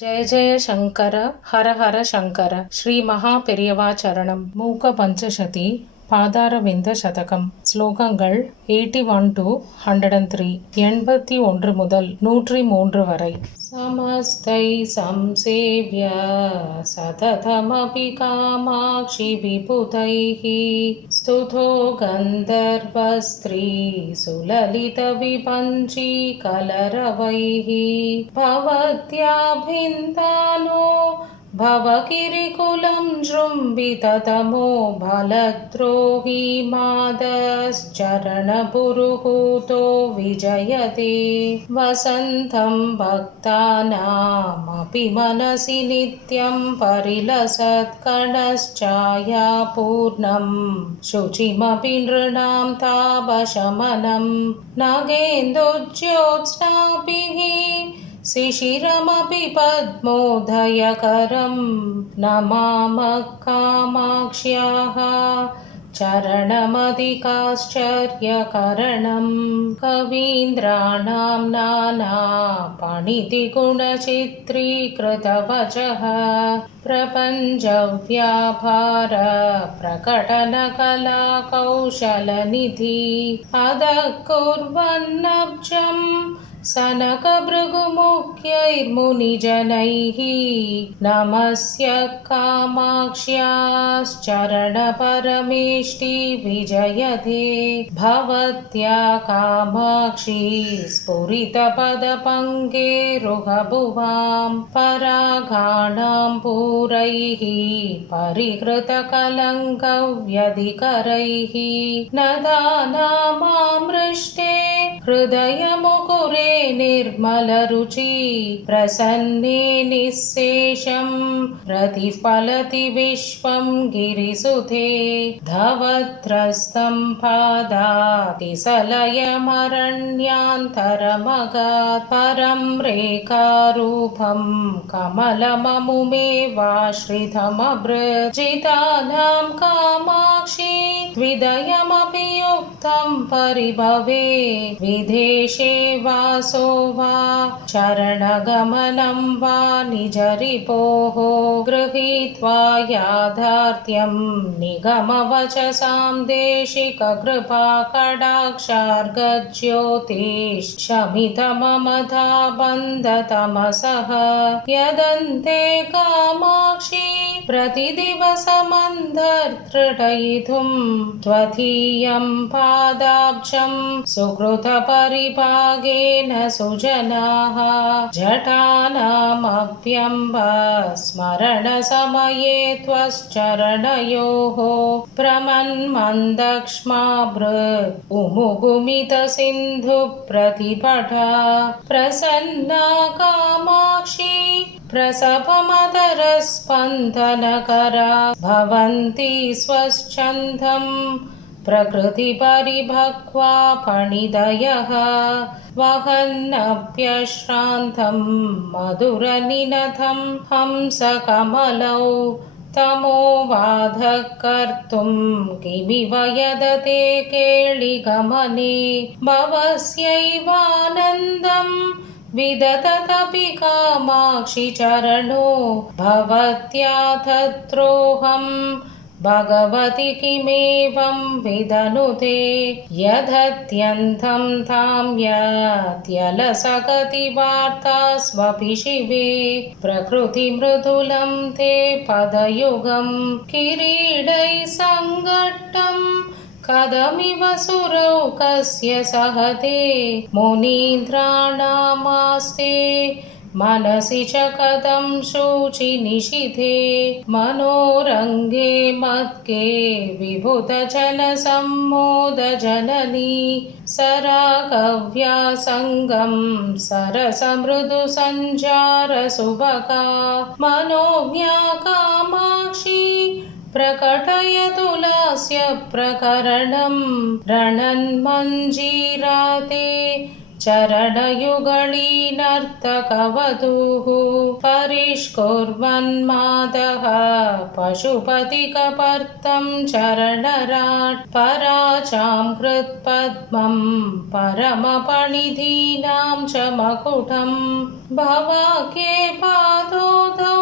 జయ జయ శంకర హర హర శంకర శ్రీ మహా பெரியவா சரணம் மூக பஞ்சசதி பாதார விந்த சதகம் ஸ்லோகங்கள் 81 to 103 81 முதல் 103 வரை. समस्த்தை संसेव्य सततमपि कामाक्षि विबुधैः स्तुतो गन्धर्वस्त्री सुललितविपञ्ची कलरवैः भवत्या भिन्दानो भवकिरिकुलं जृम्भिततमो बलद्रोही मादश्चरणपुरुहूतो विजयते वसन्तं भक्तानामपि मनसि नित्यं परिलसत्कणश्चायापूर्णं शुचिमपि नृणां तापशमनं नगेन्दुज्योत्स्नाभिः शिशिरमपि पद्मोदयकरं नमामः कामाक्ष्याः चरणमधिकाश्चर्यकरणं कवीन्द्राणां नानापणितिगुणचित्रीकृतवचः प्रपञ्चव्यापार प्रकटनकलाकौशलनिधि अधः कुर्वन्नब्जम् सनकभृगुमुख्यैर्मुनिजनैः नमस्य कामाक्ष्याश्चरणपरमेष्टि विजयते भवत्या कामाक्षी स्फुरितपदपङ्केरुहभुवां परागाणां पूरैः परिहृतकलङ्कव्यधिकरैः नदानामामृष्टे हृदयमुकुरे निर्मलरुचि प्रसन्ने निःशेषं प्रतिफलति विश्वं गिरिसुते धवत्रस्तं पादातिसलयमरण्यान्तरमगात् परं रेखारूपं कमलममुमेवाश्रितमभृजितानां कामाक्षी द्विदयमपि युक्तं परिभवे विदेशे वासो वा चरणगमनं वा निजरिपोः गृहीत्वा याथार्थ्यं निगमवचसां देशिककृपा कटाक्षार्गज्योतिष्ठमितममथा बन्धतमसः यदन्ते कामाक्षी प्रतिदिवसमन्तर्तृटयितुं त्वदीयं पादाब्जं सुकृतपरिभागेन सुजनाः जटानामभ्यम्ब स्मरणसमये त्वश्चरणयोः प्रमन्मन्दक्ष्माभृत् उमुगुमितसिन्धुप्रतिपटा प्रसन्ना कामाक्षी प्रसभमदरस्पन्दनकरा भवन्ति स्वच्छन्दं प्रकृतिपरिभक्त्वा पणिदयः वहन्नभ्यश्रान्तं मधुरनिनथं हंसकमलौ तमोवाधः कर्तुं किमिव यदते केळिगमने भवस्यैवानन्दं विदधतपि कामाक्षि चरणो भवत्या तत्रोऽहं भगवति किमेवं विदनुते यदत्यन्तं तां यत्यलसगतिवार्ता स्वपि शिवे प्रकृतिमृदुलं ते पदयुगं किरीटैः सङ्घट्टं कदमिव सुरौकस्य सहते मुनीन्द्राणामास्ते मनसि च कथं शुचिनिशिते मनोरङ्गे मत्के विभुतजनसम्मोदजननी सरागव्यासङ्गं सरसमृदुसञ्चारसुभगा मनोज्ञा कामाक्षी प्रकटयतु लास्य प्रकरणं रणन्मञ्जीराते चरणयुगळी नर्तकवधूः परिष्वङ्गमण्डितकरां परिष्कुर्वन्मादः पशुपतिकपर्तं चरणराट् पराचां कृत्पद्मं परमपणिधीनां च मकुटं भवाक्ये पादोदौ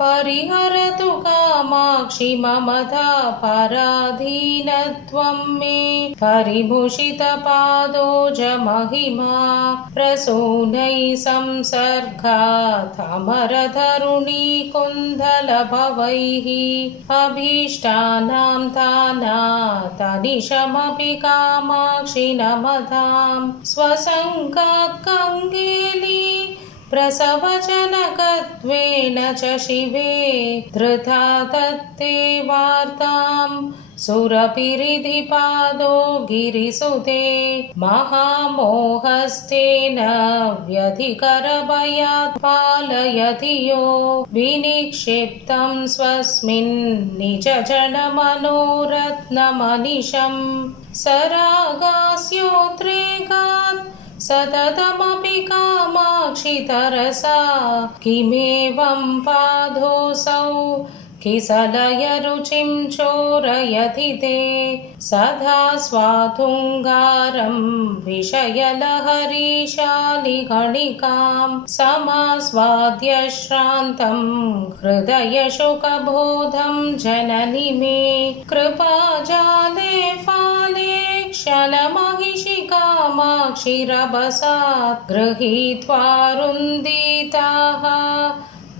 परिहरतु कामाक्षि ममता पराधीनत्वं मे परिभूषितपादोज महिमा प्रसूनैः संसर्गात् अमरतरुणी कुन्दलभवैः अभीष्टानां तानातनिशमपि कामाक्षि नमतां स्वसङ्गात् कङ्गेली प्रसवजनकत्वेन च शिवे धृता तत्ते वार्तां सुरपिरिधिपादो गिरिसुते महामोहस्तेन व्यधिकरभयात् पालयति यो विनिक्षिप्तं स्वस्मिन् निजजनमनोरत्नमनिशं सरागास्योद्रेकात् सततमपि कामाक्षि तरसा किमेवं पादोऽसौ किसलयरुचिं चोरयति ते सदा स्वातुङ्गारं विषयलहरीशालिगणिकां समास्वाद्य श्रान्तं हृदयशुकबोधं जननि मे कृपाजाले फाले क्षणमहिषि कामाक्षिरभसात् गृहीत्वारुन्दिताः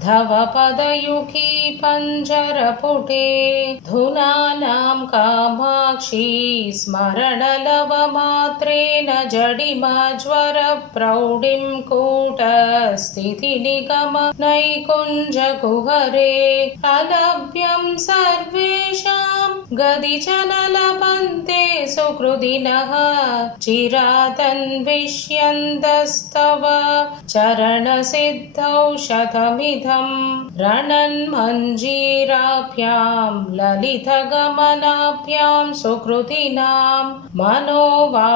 धवपदयुखी पञ्जरपुटे धुनानां कामाक्षी स्मरणलवमात्रेण जडिमाज्वरप्रौढिं कूटस्थितिनिगम नैकुञ्जकुहरे अलभ्यं सर्वेषां गदिचनलभन्ते सुकृदिनः चिरातन्विष्यन्तस्तव चरणसिद्धौ शतमिधम् रणन्मञ्जीराभ्यां ललितगमनाभ्यां सुकृतिनां मनोवास्तव्याभ्यां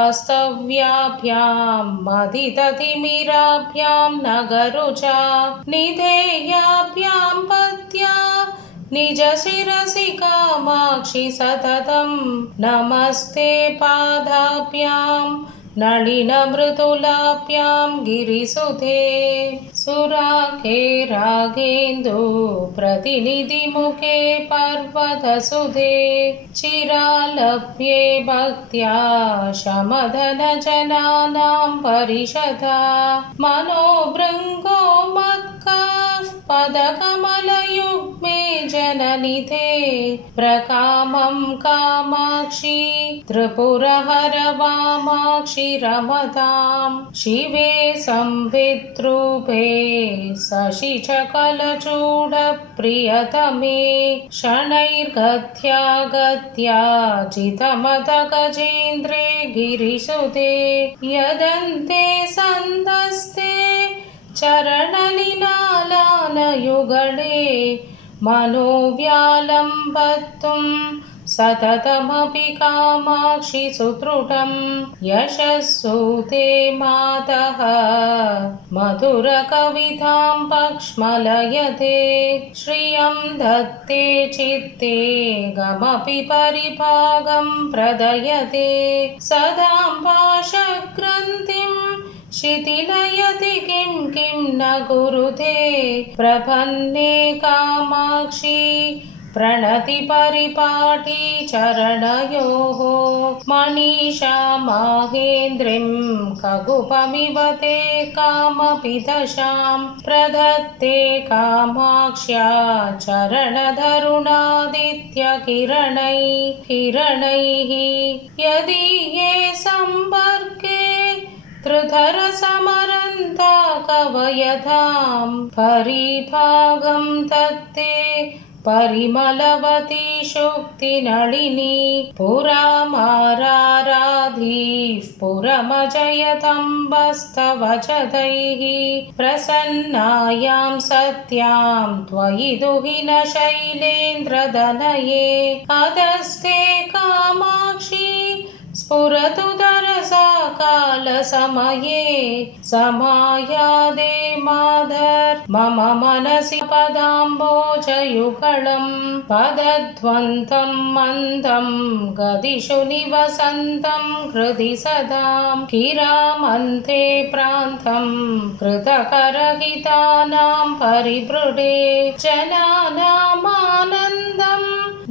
मदिततिमिराभ्यां नगरुचा निधेयाभ्यां पत्या निजशिरसि कामाक्षि सततं नमस्ते पादाभ्यां नलिनमृदुलाभ्यां गिरिसुते सुराखे रागेन्दु प्रतिनिधिमुखे पर्वतसुधे चिरालभ्ये भक्त्या शमदनजनानां परिषदा मनोभृङ्गो मत्कः पदकमलयुग्मे जननि ते प्रकामं कामाक्षि त्रिपुरहर वामाक्षि रमतां शिवे संविद्रूपे शशिचकलचूडप्रियतमे शनैर्गत्या गत्या जितमदगजेन्द्रे गिरिसुते यदन्ते सन्दस्ते चरणलिनालानयुगळे मनोव्यालम्बत्तुं सततमपि कामाक्षि सुत्रुटं यशस्सु ते मातः मधुरकवितां पक्ष्मलयते श्रियं दत्ते चित्ते गमपि परिभागं प्रदयते सदां पाशग्रन्थिं शिथिलयति किं न कुरुते प्रपन्ने कामाक्षि प्रणति परिपाठी चरणयोः मनीषा माहेन्द्रिं खगुपमिव ते कामपि दशां प्रदत्ते कामाक्ष्या चरणधरुणादित्यकिरणैः यदीये सम्पर्के त्रिधरसमरन्ता कवयतां परिभागं तत्ते परिमलवती शुक्तिनलिनी पुरामाराराधीः पुरमजयतम्बस्तवचदैः प्रसन्नायां सत्यां त्वयि दुहिनशैलेन्द्रदनये अधस्ते कामाक्षि स्फुरतु तरसा कालसमये समायादे माधर् मम मनसि पदाम्बोजयुगळं पदध्वन्तं मन्दं गदिषु निवसन्तं हृदि सदां किरामन्ते प्रान्तं कृतकरहितानां परिवृढे जनानामानन्दं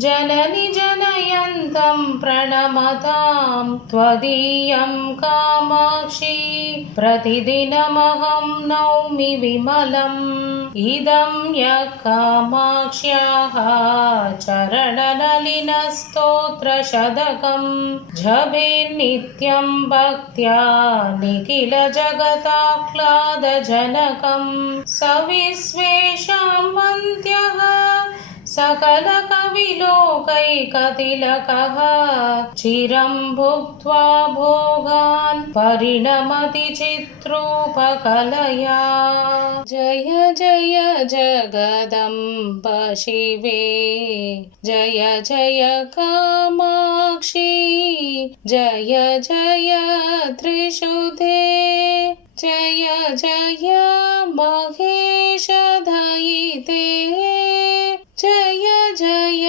जननि जनयन्तं प्रणमतां त्वदीयं कामाक्षी प्रतिदिनमहं नौमि विमलम् इदं यः कामाक्ष्याः चरणनलिनस्तोत्रशतकं जपेन्नित्यं भक्त्या निखिलजगदाह्लादजनकं सविश्वेषां वन्द्यः सकलकविलोकैकतिलकः चिरं भुक्त्वा भोगान् परिणमति चित्रूपकलया। जय जय जगदम्ब शिवे जय जय कामाक्षी जय जय त्रिशुधे जय जय महेशदयिते जय जय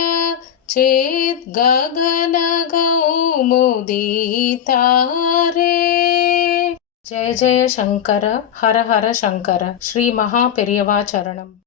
चेत् गगनकौमुदीतारे। जय जय शंकर हर हर शंकर श्री महापेरियवा चरणम।